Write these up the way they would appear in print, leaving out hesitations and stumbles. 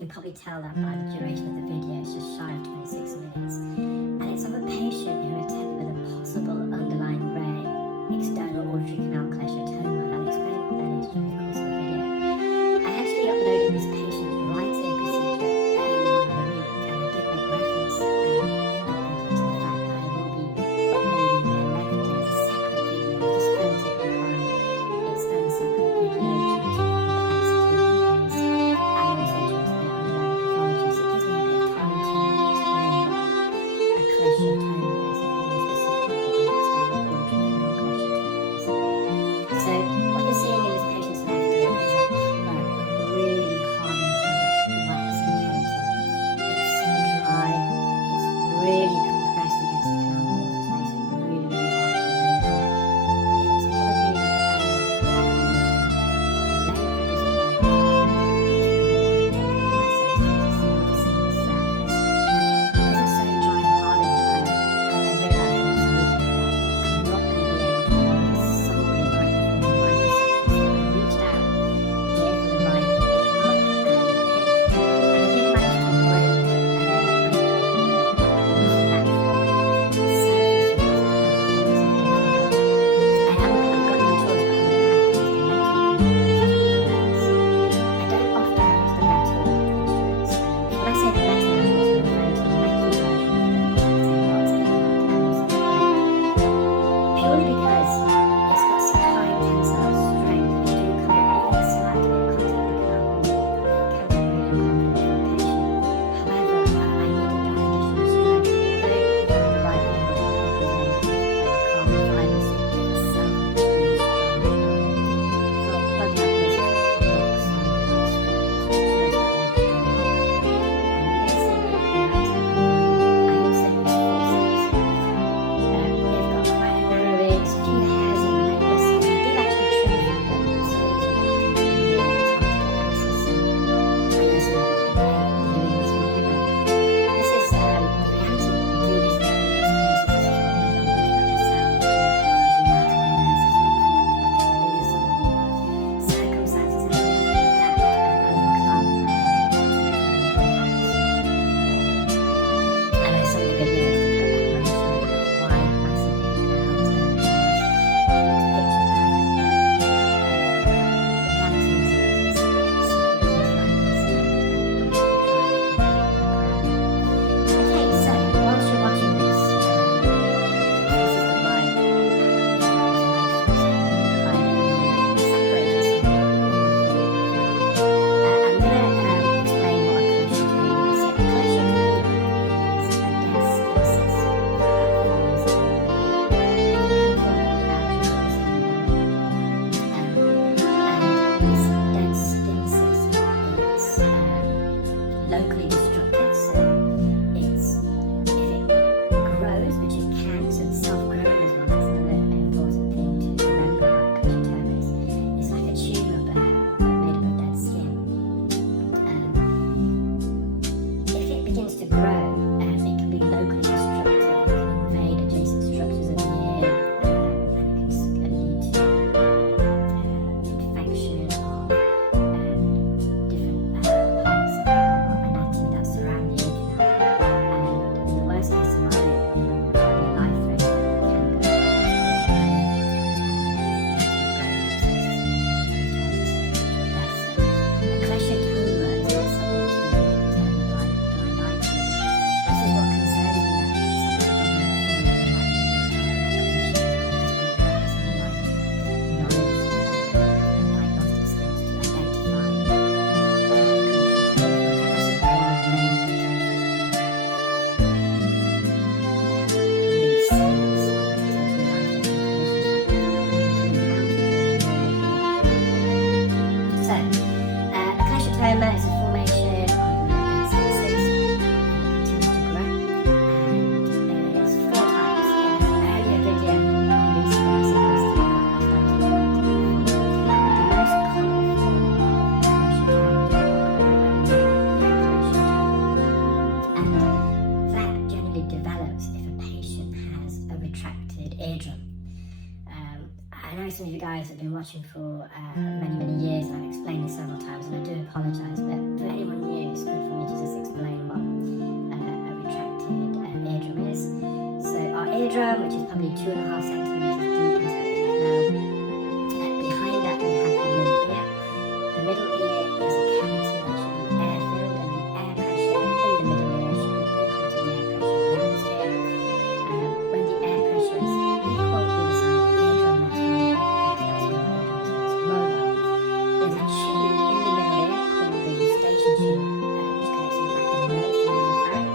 You can probably tell that by the duration of the video, it's just shy of 26 minutes. And it's of a patient who attended with a possible underlying rare external auditory canal cholesteatoma. I'll explain what that is during the course of the video. I actually uploaded this patient's right ear procedure earlier on in the week, and I did make reference in that video to the fact that I will be uploading their left ear as a separate video. I just felt it required its own separate video due to the complexity of the case and also due to their underlying pathology. So it gives me a bit of time to explain what a cholesteatoma is, and more specifically what an external auditory canal cholesteatoma is. So what you're seeing in this patient's left ear is a plug, a really hardened plug of wax and keratin. It's so dry, it's really compressed against the canal walls, which makes it really, really hard to remove. It's probably the length of this plug is I know some of you guys have been watching for many years, and I've explained this several times, and I do apologise, but for anyone new, it's eardrum, which is probably 2.5 centimeters deep into the ear canal. Behind that we have the middle ear. The middle ear is a cavity that should be air-filled, and the air pressure in the middle ear should be equal to the air pressure in the atmosphere. When the air pressure is equal either side of the eardrum, that's when the eardrum is mobile. There's a tube in the middle ear called the eustachian tube, which connects to the back of the nose, the nasopharynx,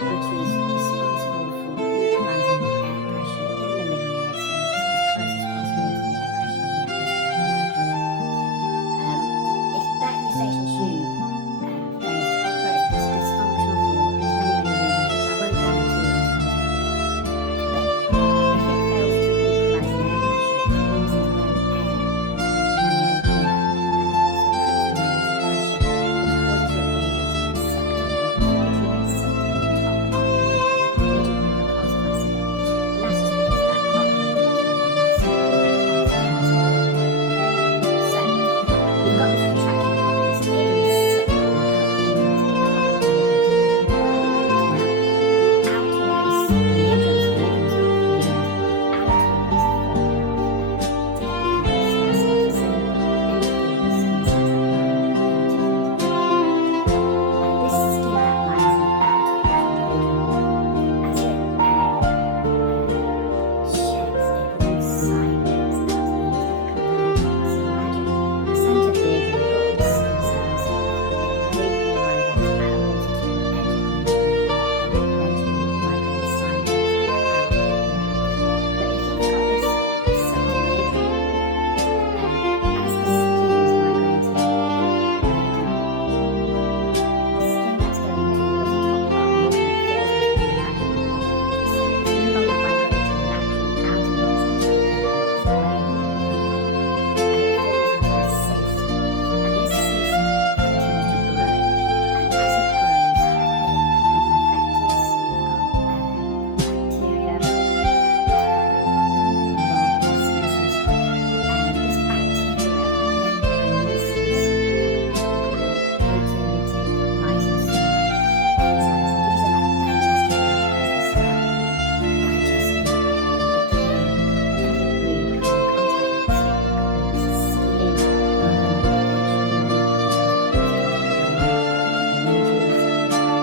which is responsible for equalizing the air pressure in the middle ear, so it's as close as possible to the air pressure in the atmosphere. If that eustachian tube fails to operate, it's dysfunctional for many reasons, which I won't go into in terms of but if it fails to equalize the air pressure, it means there's no air in the middle ear, so it creates a negative pressure, which causes your eardrum to get sucked in, typically gets sucked in the top part of the eardrum called the pars plana, and that's just because that part of the eardrum is very massive and that part is so you've got this retraction part, this eardrum is sucked in the top into the top of the eardrum. Now, the outer nose, the eardrums, the eardrum's got 3 layers, but the outer nose formed of technically safe to say epithelial skin cells that line into the eardrum. And this skin that lines the outer part of the eardrum, as it sheds, it moves sideways out of the eardrum. So imagine the centre of the eardrum, you've got all these skin cells, it briefly migrates outwards to the edge of the eardrum, and then eventually migrates sideways out of the ear. But if you've got this sucked in eardrum, as the skin is migrating the skin that's going towards the top part of the eardrum fills into the retraction part. So it's no longer migrating laterally outwards, it's migrating away in the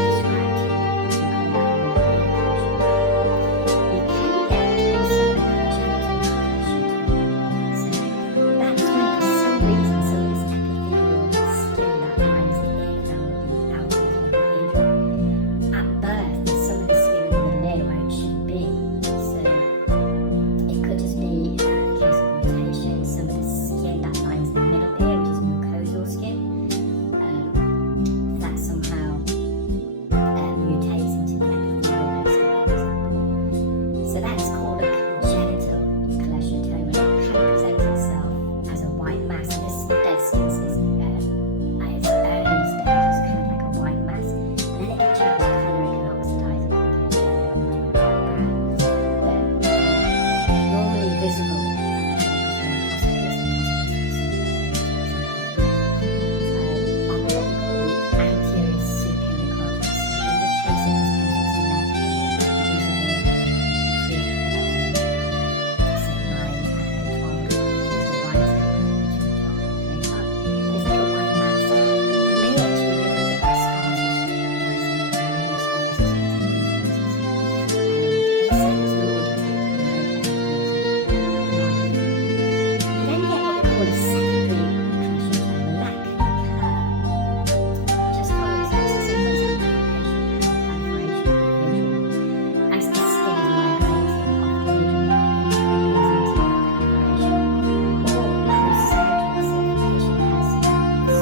eardrum, and it forms into a cyst. And this cyst continues to grow, and as it grows, it becomes infected. So you've got bacteria involved in the skin cells, and this bacteria then releases proteolytic lysosome enzymes, and these are like digestive enzymes. They start digesting, decaying anything that really comes in contact with the skin. It could be skin, bone, at birth, there's some of the skin in the middle ear where it shouldn't be. So it could just be a case of mutation. Some of the skin that lines the middle ear, which is mucosal skin, that somehow mutates into the epithelial skin, for example. So that's called a congenital cholesteatoma. It kind of presents itself as a white mass, and this dead skin is at its early stage, it's kind of like a white mass, and then it can change colour, it can oxidize, it can change colour into a dark brown. But they're normally visible when performed on what we call the anterior superior quadrant. In the case of this patient's left ear, visible between say 9 and 12 o'clock, which is the right ear, between 12 and 3 o'clock. And it's like a white mass. It may actually look a bit like scar tissue, whereas in the normal scar tissue tendons. As I said, it's normally detected in low epithelial cells. You then get what we call a secondary cholesteatoma, and that can occur just following sex. So, for example, if a patient has perforation of the eardrum, as the skin is migrating off the eardrum, it triggers into that perforation. Or post-surgery, so if a patient has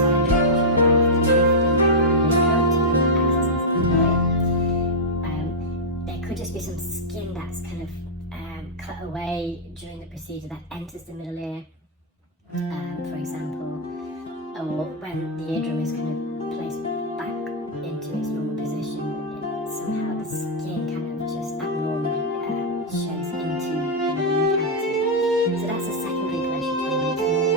surgery which involves the lifting of the eardrum to give them access into the ear, there could just be some skin that's kind of cut away during the procedure that enters the middle ear, for example, or when the eardrum is kind of placed back into its normal position, somehow the skin kind of just abnormally sheds into the middle ear cavity. So that's a secondary cholesteatoma. It's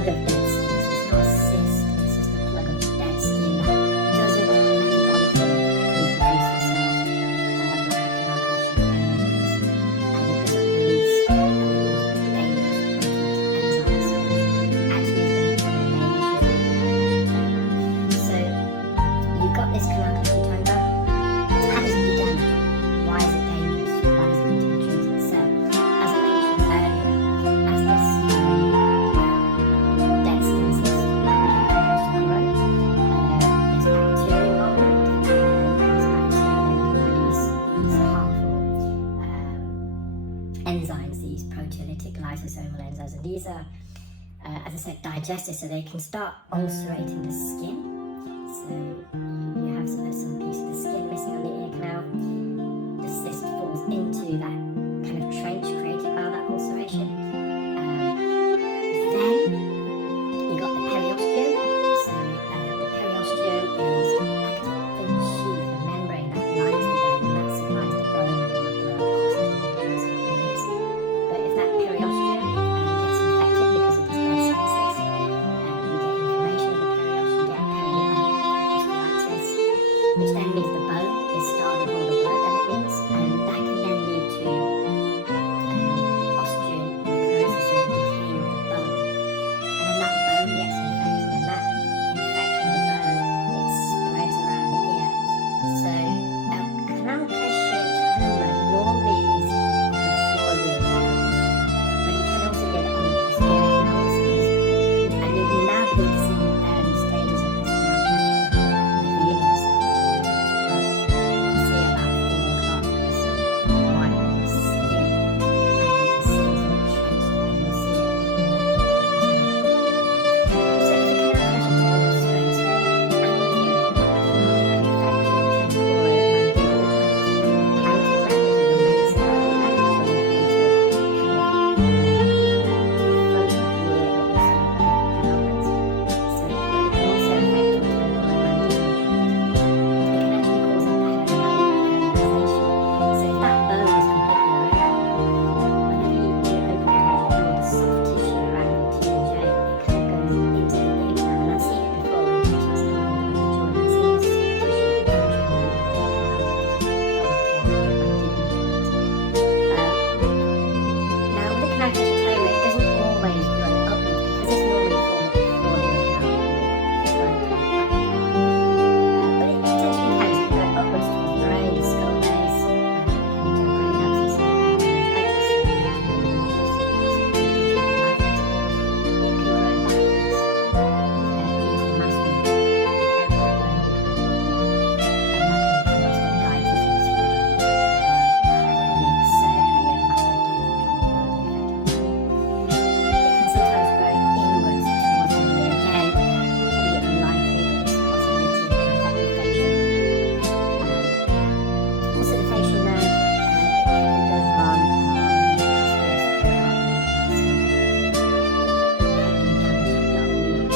plug of dead skin. So it's not a cyst, it's just a plug of dead skin that doesn't metabolically reproduce itself like a canal pressure is, and it doesn't release dangerous protein enzymes, which actually is one of the main issues with canal pressure. So you've got this canal pressure. How does it do damage? Why is it dangerous? Why does it need to be treated? So, as I mentioned earlier, as this dead skin cyst continues to grow, there's bacteria involvement, and this bacteria then can release these harmful enzymes, these proteolytic lysosomal enzymes, and these are, as I said, digested, so they can start ulcerating the skin. So you have some piece of the skin missing on the ear canal. The cyst falls into that kind of trench created by that ulceration. Then you got the periosteum. So the periosteum is active thin sheath, the membrane that lines the bone, and that supplies the bone with the blood oxygen it needs. But if that periosteum gets infected because of this dead skin cyst, you get inflammation of the periosteum, you get osteoitis, which then means the bone is starved of all the blood that it needs, and that can then lead to osteonecrosis, so the decaying of the bone. And then that bone gets infected, and that infection of the bone, it spreads around the ear. So canal pressure trauma normally is on the floor of the ear canal, but you can also get it on the posterior canal. And you'll now be seeing early stages of this canal pressure trauma revealing itself. You can see about 4 o'clock, there's some white skin, and you can see there's a little trench there, and you'll see it a bit more. So if the canal pressure trauma spreads anteriorly, it can affect your temporomandibular tract, counter tract, which is your main cervical tract, which is located kind of front of the ear, but also downwards. So it can also affect your temporomandibular tract. It can actually cause a paralyzation. So if that bone is completely erected, whenever you open and close your jaw, the soft tissue around your TMJ, it kind of goes into the ear canal. And I've seen it before when patients have opened the jaw, and it seems soft tissue penetrating the ear canal from the temporomandibular tract. Now with the canal pressure trauma, it doesn't always grow upwards because it's normally formed before the ear canal or front or back part. But it potentially can, so it can go upwards towards the brain, the skull base, it can lead to a brain abscess and meningitis, it can lead to meningitis, it can lead to life threatening. It can grow backwards into the masculine pericardial bone behind the ear, and that can cause tonsillitis and spread, which needs surgery and mastodontal trauma defect. It can sometimes grow inwards towards the ear. Again, probably unlikely, but it's a possibility. It can affect the facial nerve. Also the facial nerve, it kind of does harm the posterior superior part of the face. Tendon damage that will lead to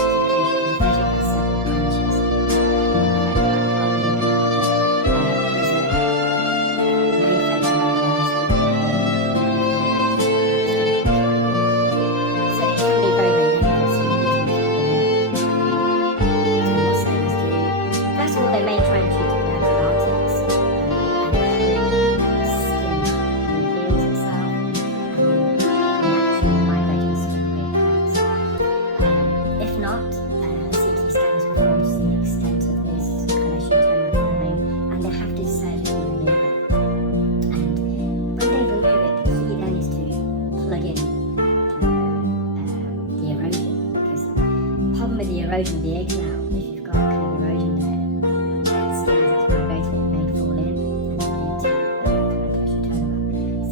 the facial. The facial has 7 branches, so it can affect that part of the ear canal. There's a main facial nerve there, that's the main so it can be very, very dangerous and easily infected. So what surgeons do, first of all, they may try and treat it with antibiotics and hope that skin reheals itself, and then natural migrating skin reoccurs. If not, CT scan is performed to see the extent of this cholesterol forming, and they have to surgically remove it. And when they remove it, the key then is to plug in the erosion, because the problem with the erosion of the ear canal, if you've got kind of erosion there, dead skin as it's migrated, it may fall in and then lead to canal pressure trauma.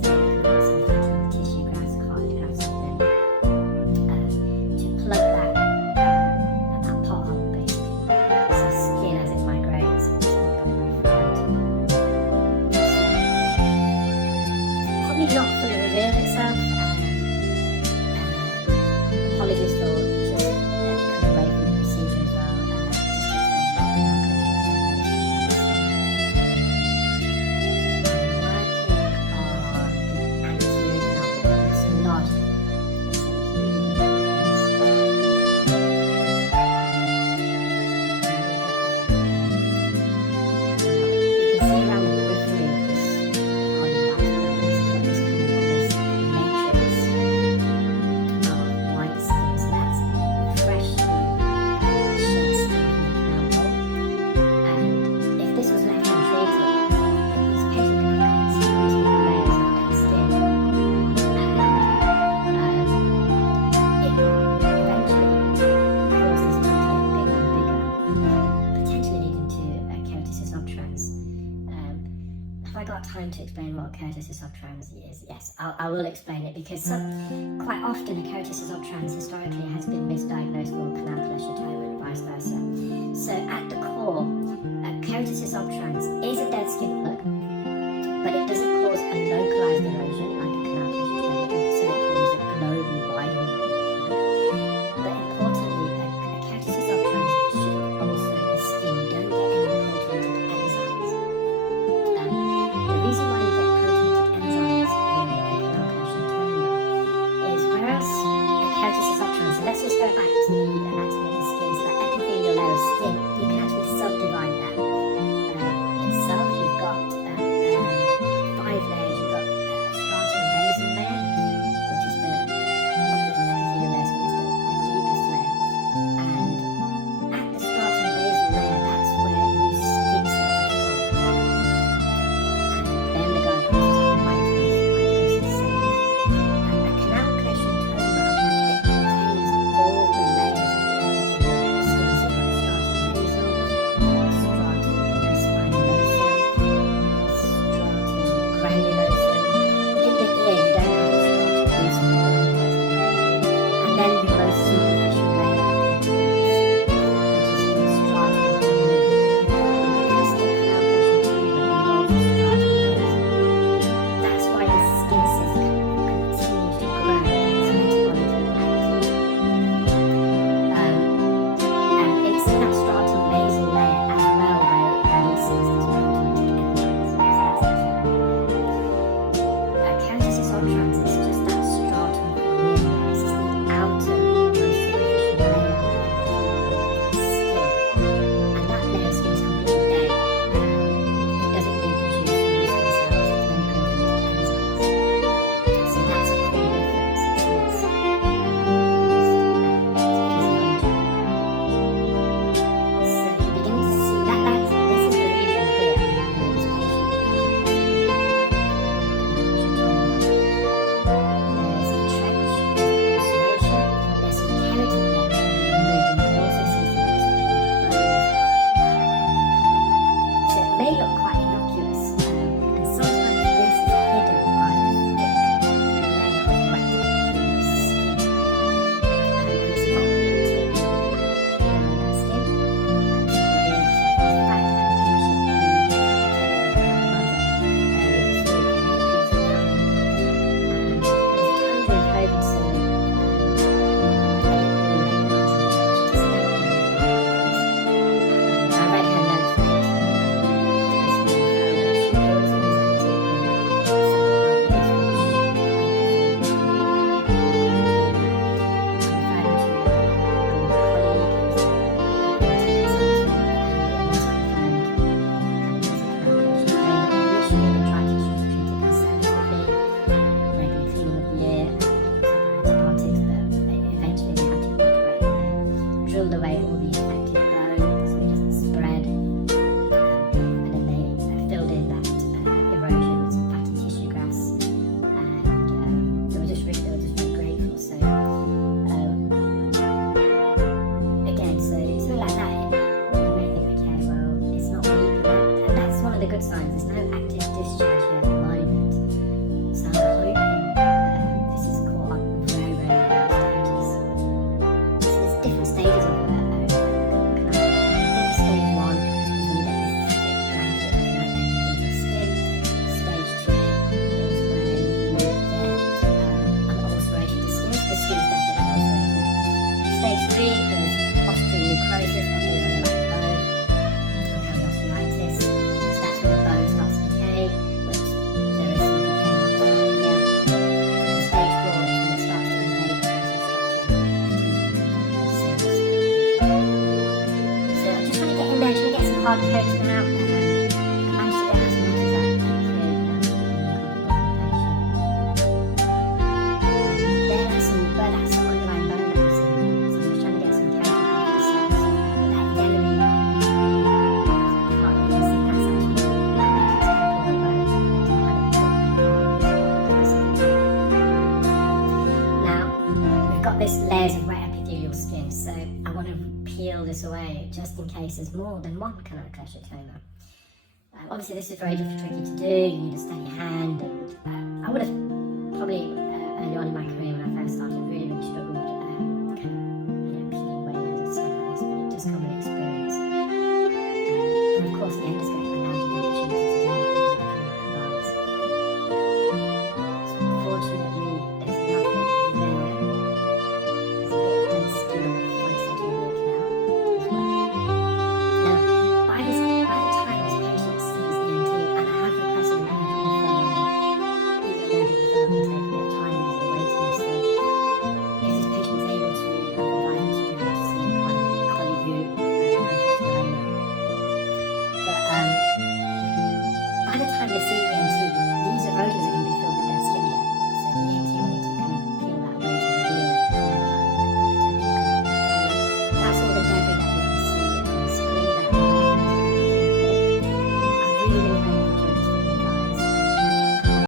So it can have some fatty tissue grafts, cartilage grafts, and then to plug that pothole basically, because the skin as it migrates, it's not going to be floating. So probably not fully reveal itself. Apologies for just coming away from the procedure as well. time to explain what keratosis obtrans is. Yes, I will explain it, because quite often a keratosis obtrans historically has been misdiagnosed for canal cholesteatoma and vice versa. So at the core, keratosis obtrans is a dead skin plug, but it doesn't cause a localized erosion like a canal cholesteatoma, so it causes a global widening of the canal. But importantly, a keratosis obtrans should also the skin. You don't get any proteolytic enzymes. The reason why you get proteolytic enzymes with a canal cholesteatoma is, whereas a keratosis obtrans, so let's just go back to the anatomy of the skin, so that epithelial layer of skin, you can actually subdivide that. Itself, you've got 5 layers. You've got stratum basal layer, which is the epithelial layer, so it's the deepest layer. And at the stratum basal layer, that's where new skin cells are formed. And then they go and process called mitosis. So a canal cholesteatoma, it contains all the layers of the epithelial skin. So you've got stratum basal, stratum spinosum, stratum granulosum. In the ear, you don't have stratum basal, and then the most superficial layer of the epidermis, which is the stratum corneum. Because the canal cholesteatoma involves the stratum basal, that's why the skin cells continue to grow and it's metabolically active. And it's in that stratum basal layer as well where it releases these proteolytic enzymes. So that's the key. Keratosis obtrans is just that stratum corneum layer. It's the outer, most superficial layer of the skin. And that layer of skin is completely dead. It doesn't reproduce new skin cells. There's no proteolytic enzymes. So that's a core difference. It's physiology. So you begin to see this is the region here where this patient there's a trench, there's ulceration, there's some keratin there which we removed, and you also see some extra bones. So it may look quite innocuous, and sometimes this is hidden by a thick layer of wet epithelial skin. And it's not permitted to peel away that skin and to reveal itself. In fact, a patient who had a mother with a previously coming, and it was a time during COVID, so I didn't really recognise her, but she just stayed with me because I read her notes later because we found that she also presented with something like this, which I presume confirmed to a colleague who's a consultant, and it was confirmed that it was a canal cholesteatoma. Initially, they tried to treat it conservatively, regular cleaning of the ear, antibiotics, but eventually they had to operate and they drilled away all the infected bone so it doesn't spread. And then they filled in that erosion with some fatty tissue grafts, and they were just very grateful. So again, so something like that, you may think, okay, well, it's not deep, and that's one of the good signs. There's no active discharge here at the moment, so I'm hoping this is caught up very, very early stages. So there's different stages of canal cholesteatoma. I think stage 1 is when you get this thick blanket of wet epithelial skin. Stage 2 is when you get an ulceration to skin. The skin is definitely ulcerated. Stage 3 is osteal necrosis, osteolytic bone, and osteoitis. So that's when the bone starts to decay, which there is some decay happening here. And stage 4 is when it starts to invade the connective structure and potentially go into serious stage. So I'm just trying to get in there, trying to get some hard coating out. I managed to get as much as that clear without it being uncomfortable for the patient. There are some underlying bone mass in there, so I'm just trying to get some keratin off the cells. But that yellowy part that you see, that's actually metatemporal bone. I didn't have it broken apart. Now, we've got this layers of wet epithelial skin, so I want to peel this away just in case there's more than one canal cholesteatoma. Obviously, this is very tricky to do. You need a steady hand, and I would have probably early on in my career when I first started really struggled